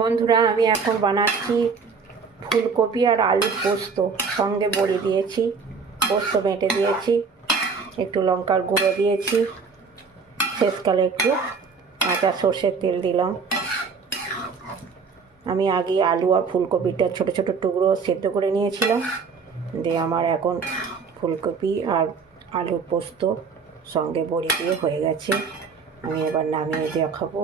বন্ধুরা, আমি এখন বানাচ্ছি ফুলকপি আর আলুর পোস্ত। সঙ্গে বড়ি দিয়েছি, পোস্ত বেটে দিয়েছি, একটু লঙ্কার গুঁড়ো দিয়েছি, শেষকালে একটু কাঁচা সর্ষের তেল দিলাম। আমি আগে আলু আর ফুলকপিটা ছোট ছোট টুকরো সেদ্ধ করে নিয়েছিলাম। দিয়ে আমার এখন ফুলকপি আর আলুর পোস্ত সঙ্গে বড়ি দিয়ে হয়ে গেছে। আমি এবার নামিয়ে দেখাবো।